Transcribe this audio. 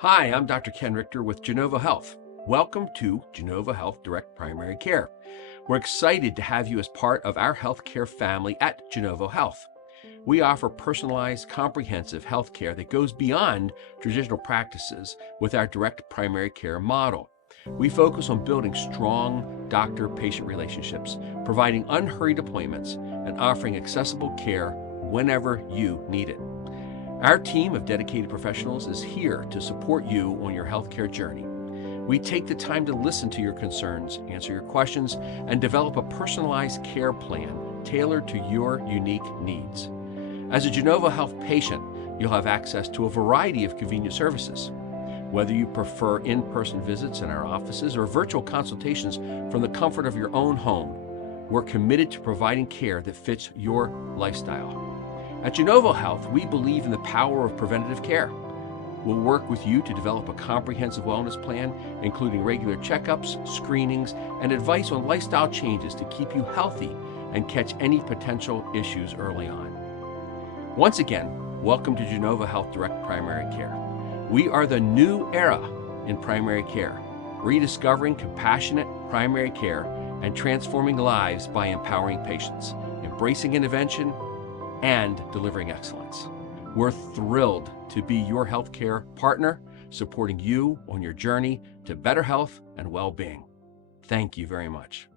Hi, I'm Dr. Ken Richter with Genovo Health. Welcome to Genovo Health Direct Primary Care. We're excited to have you as part of our healthcare family at Genovo Health. We offer personalized, comprehensive healthcare that goes beyond traditional practices with our direct primary care model. We focus on building strong doctor-patient relationships, providing unhurried appointments, and offering accessible care whenever you need it. Our team of dedicated professionals is here to support you on your healthcare journey. We take the time to listen to your concerns, answer your questions, and develop a personalized care plan tailored to your unique needs. As a Genovo Health patient, you'll have access to a variety of convenient services. Whether you prefer in-person visits in our offices or virtual consultations from the comfort of your own home, we're committed to providing care that fits your lifestyle. At Genovo Health, we believe in the power of preventative care. We'll work with you to develop a comprehensive wellness plan, including regular checkups, screenings, and advice on lifestyle changes to keep you healthy and catch any potential issues early on. Once again, welcome to Genovo Health Direct Primary Care. We are the new era in primary care, rediscovering compassionate primary care and transforming lives by empowering patients, embracing intervention, and delivering excellence. We're thrilled to be your healthcare partner, supporting you on your journey to better health and well-being. Thank you very much.